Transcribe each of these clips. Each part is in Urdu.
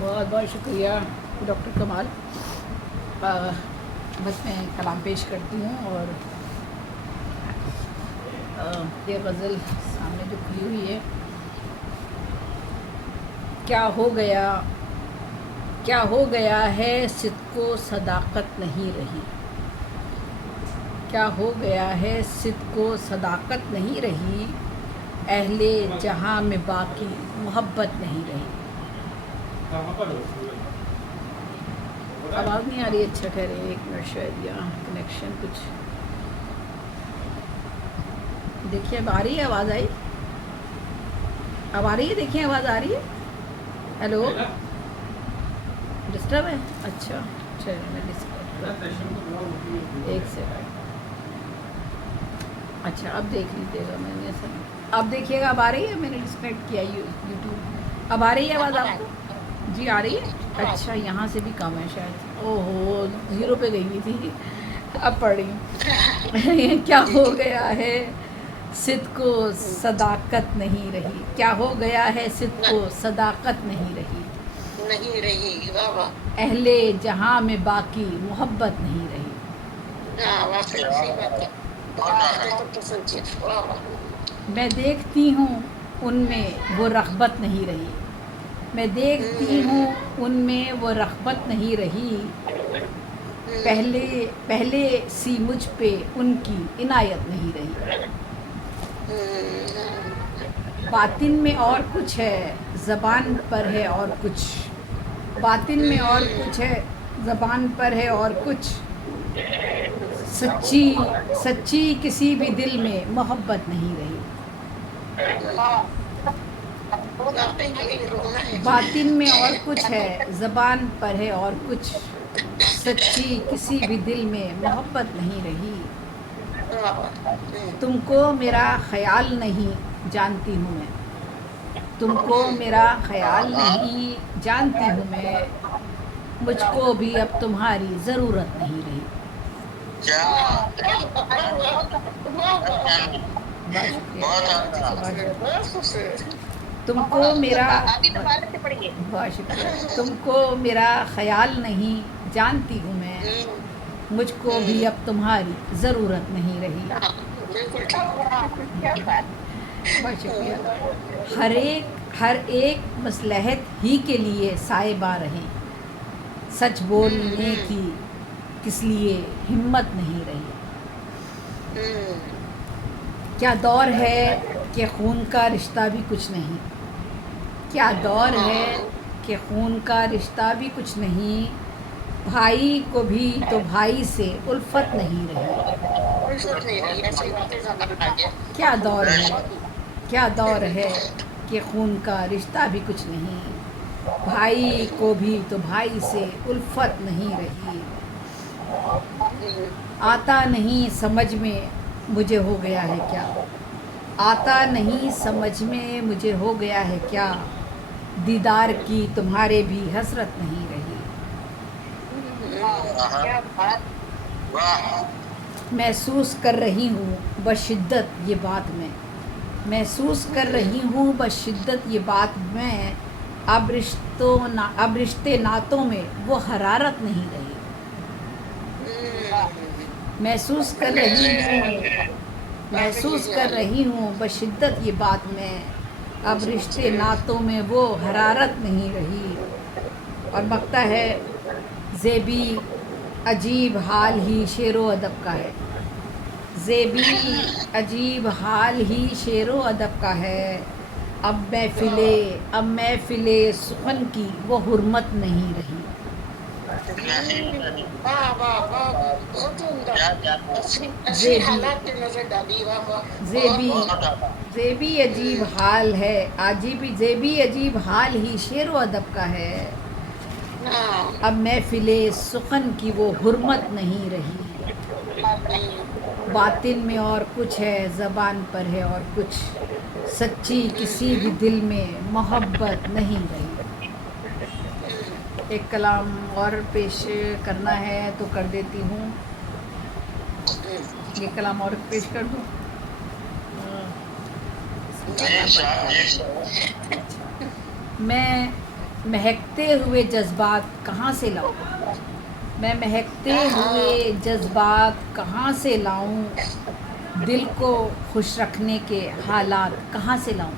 بہت بہت شکریہ ڈاکٹر کمال. بس میں کلام پیش کرتی ہوں اور یہ غزل سامنے جو کھلی ہوئی ہے. کیا ہو گیا ہے صدق و صداقت نہیں رہی. کیا ہو گیا ہے صدق و صداقت نہیں رہی. اہل جہاں میں باقی محبت نہیں رہی. آواز نہیں آ رہی. اچھا کہہ رہے ہیں. ایک منٹ شاید یہاں کنیکشن کچھ. دیکھیے اب آ رہی ہے. آواز آئی. اب آ رہی ہے. دیکھیں آواز آ رہی ہے. ہیلو. ڈسٹرب ہے. اچھا چلیے میں ڈسٹرب ایک سیکنڈ. اچھا اب دیکھ لیجیے گا. میں نے اب دیکھیے گا. اب آ رہی ہے. میں نے ڈسکنیکٹ کیا یوٹیوب. اب آ رہی ہے آواز آپ کو. جی آ رہی ہے. اچھا یہاں سے بھی کم ہے شاید. او ہو 0 پہ گئی ہوئی تھی. اب پڑھ رہی ہوں. کیا ہو گیا ہے صدق و صداقت نہیں رہی. کیا ہو گیا ہے صدق و صداقت نہیں رہی. اہل جہاں میں باقی محبت نہیں رہی. میں دیکھتی ہوں ان میں وہ رغبت نہیں رہی. میں دیکھتی ہوں ان میں وہ رغبت نہیں رہی. پہلے سی مجھ پہ ان کی عنایت نہیں رہی. باطن میں اور کچھ ہے زبان پر ہے اور کچھ. باطن میں اور کچھ ہے زبان پر ہے اور کچھ. سچی کسی بھی دل میں محبت نہیں رہی. باطن میں اور کچھ ہے زبان پر ہے اور کچھ. سچی کسی بھی دل میں محبت نہیں رہی. تم کو میرا خیال نہیں جانتی ہوں میں. تم کو میرا خیال نہیں جانتی ہوں میں. مجھ کو بھی اب تمہاری ضرورت نہیں رہی. تم کو میرا بہت شکریہ. تم کو میرا خیال نہیں جانتی ہوں میں. مجھ کو بھی اب تمہاری ضرورت نہیں رہی. بہت شکریہ. ہر ایک مصلحت ہی کے لیے صاحبہ رہیں. سچ بولنے کی کس لیے ہمت نہیں رہی. کیا دور ہے کہ خون کا رشتہ بھی کچھ نہیں. کیا دور ہے کہ خون کا رشتہ بھی کچھ نہیں. بھائی کو بھی تو بھائی سے الفت نہیں رہی. کیا دور ہے کہ خون کا رشتہ بھی کچھ نہیں. بھائی کو بھی تو بھائی سے الفت نہیں رہی. آتا نہیں سمجھ میں مجھے ہو گیا ہے کیا. آتا نہیں سمجھ میں مجھے ہو گیا ہے کیا. دیدار کی تمہارے بھی حسرت نہیں رہی. محسوس کر رہی ہوں بشدت یہ بات میں. محسوس کر رہی ہوں بشدت یہ بات میں. اب رشتے ناتوں میں وہ حرارت نہیں رہی. محسوس کر رہی ہوں بشدت یہ بات میں. اب رشتے ناتوں میں وہ حرارت نہیں رہی. اور مقطع ہے زیبی عجیب حال ہی شعر و ادب کا ہے. زیبی عجیب حال ہی شعر و ادب کا ہے. اب محفل سخن کی وہ حرمت نہیں رہی. زیبی عجیب حال ہے. زیبی عجیب حال ہی شعر و ادب کا ہے. اب محفل سخن کی وہ حرمت نہیں رہی. باطن میں اور کچھ ہے زبان پر ہے اور کچھ. سچی کسی بھی دل میں محبت نہیں رہی. ایک کلام اور پیش کرنا ہے تو کر دیتی ہوں. یہ کلام اور پیش کر دوں. میں مہکتے ہوئے جذبات کہاں سے لاؤں؟ میں مہکتے ہوئے جذبات کہاں سے لاؤں؟ دل کو خوش رکھنے کے حالات کہاں سے لاؤں؟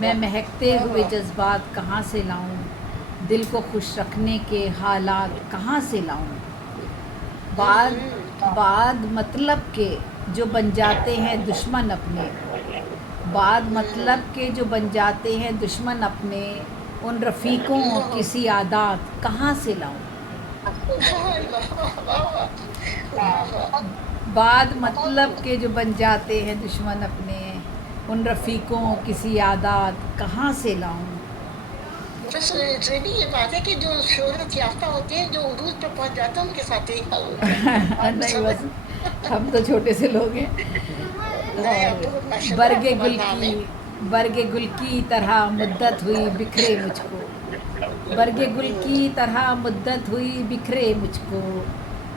میں مہکتے ہوئے جذبات کہاں سے لاؤں؟ دل کو خوش رکھنے کے حالات کہاں سے لاؤں؟ بعد مطلب کے جو بن جاتے ہیں دشمن اپنے، بعد مطلب کے جو بن جاتے ہیں دشمن اپنے، ان رفیقوں کی سی عادات کہاں سے لاؤں؟ بعد مطلب کے جو بن جاتے ہیں دشمن اپنے، ان رفیقوں کی سی عادات کہاں سے لاؤں؟ بس ٹریننگ یہ بات ہے کہ جو شہرت یافتہ ہوتے ہیں، جو عروج پہ پہنچ جاتے ہیں، ان کے ساتھ یہی حال ہوتا ہے۔ نہیں بس ہم تو چھوٹے سے لوگ ہیں۔ نہیں، اب تو ماشاء اللہ برگ آپ کا گل نام ہے۔ کی برگ گل کی طرح مدت ہوئی بکھرے مجھ کو، برگ گل کی طرح مدت ہوئی بکھرے مجھ کو،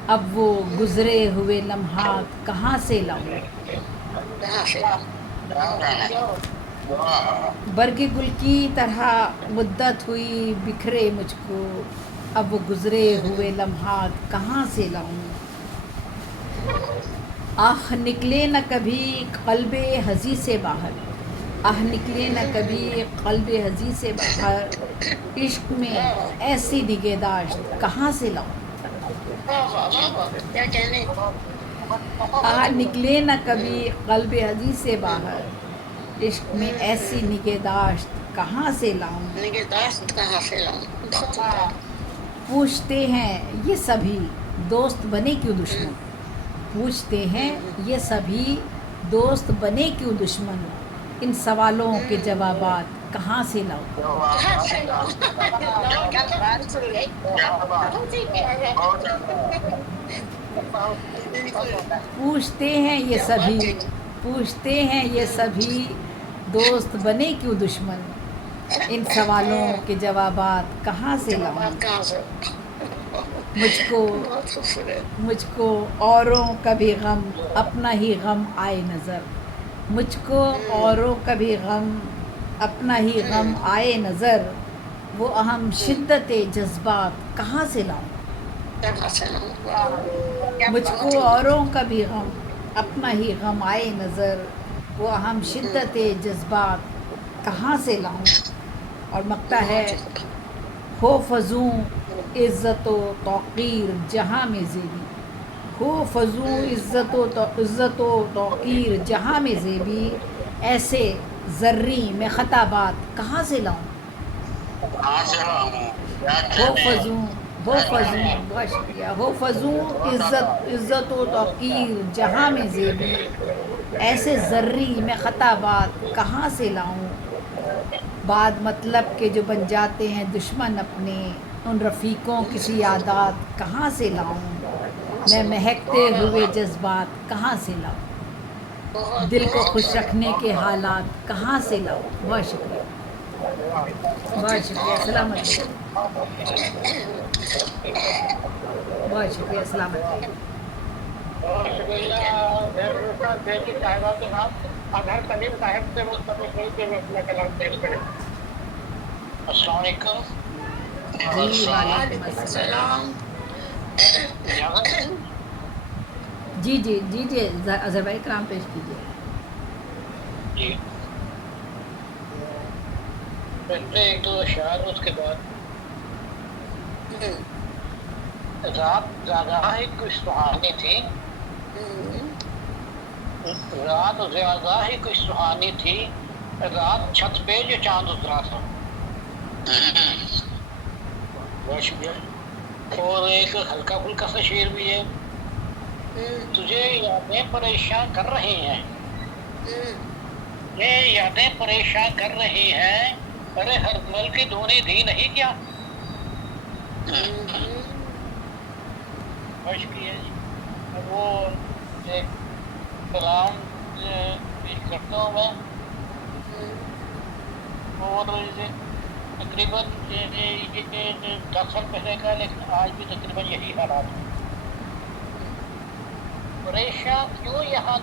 اب وہ گزرے ہوئے لمحات کہاں سے لاؤں؟ کہاں سے؟ برگ گل کی طرح مدت ہوئی بکھرے مجھ کو، اب وہ گزرے ہوئے لمحات کہاں سے لاؤں؟ آہ نکلے نہ کبھی قلب ہزی سے باہر، آہ نکلے نہ کبھی قلب ہزی سے باہر، عشق میں ایسی نگہداشت کہاں سے لاؤں؟ واہ واہ واہ واہ، کیا کہنے۔ آہ نکلے نہ کبھی قلب ہزی سے باہر، عشق میں ایسی نگہداشت کہاں سے لاؤں؟ نگہداشت کہاں سے لاؤں؟ بہت ہوتا ہے۔ پوچھتے ہیں یہ سبھی دوست بنے کیوں دشمن، پوچھتے ہیں یہ سبھی دوست بنے کیوں دشمن، ان سوالوں کے جوابات کہاں سے لاؤں؟ کہاں سے لاؤں؟ لاؤں کیا تو بات سن گئی۔ بہت ہی پیارا۔ پوچھتے ہیں یہ سبھی پوچھتے ہیں یہ سبھی دوست بنے کیوں دشمن، ان سوالوں کے جوابات کہاں سے لاؤں؟ جوابات کہاں سے؟ بہت خوبصورت۔ مجھ کو اوروں کا بھی غم اپنا ہی غم آئے نظر، مجھ کو اوروں کا بھی غم اپنا ہی غم آئے نظر، وہ اہم شدت جذبات کہاں سے لاؤں؟ کہاں سے لاؤں؟ مجھ کو اوروں کا بھی غم اپنا ہی غم آئے نظر، وہ اہم شدت جذبات کہاں سے لاؤں؟ اور مقطع ہے، ہو فزوں عزت و توقیر جہاں میں زیبی، ہو فزوں عزت و توقیر جہاں میں زیبی، ایسے زریں میں خطابات کہاں سے لاؤں؟ بہت شکریہ۔ ہو فزوں عزت و توقیر جہاں میں زیبی، ایسے زریں میں خطابات کہاں سے لاؤں؟ بعد مطلب کے جو بن جاتے ہیں دشمن اپنے، ان رفیقوں کی سی عادات کہاں سے لاؤں؟ میں مہکتے ہوئے جذبات کہاں سے لاؤں؟ دل کو خوش رکھنے کے حالات کہاں سے لاؤں؟ بہت شکریہ، بہت شکریہ، سلامت رہیے، بہت شکریہ، سلامت رہیے۔ بہت شکریہ بیٹی صاحبہ کے بعد اظہر سلیم صاحب سے مستفید ہوئی کہ وہ اپنا کلام پیش کریں۔ السلام علیکم۔ جی وعلیکم السلام۔ جی جی جی جی اظہر بھائی کلام پیش کیجیے۔ جی پہلے ایک دو اشعار، اس کے بعد رات زیادہ ہی کچھ سہانی تھی، رات زیادہ ہی کچھ سہانی تھی، رات چھت پہ جو چاند اترا تھا۔ بہت شکریہ۔ اور ایک ہلکا پھلکا سا شعر بھی ہے، تجھے یادیں پریشان کر رہی ہیں، یہ یادیں پریشان کر رہی ہیں، ارے ہر مل کی دھونی دی نہیں کیا۔ بہت شکریہ جی۔ اب وہ ایک کلام پیش کرتا ہوں میں، اور تقریباً 10 سال پہلے کا، لیکن آج بھی تقریباً یہی حالات ہیں۔ پریشان کیوں یہاں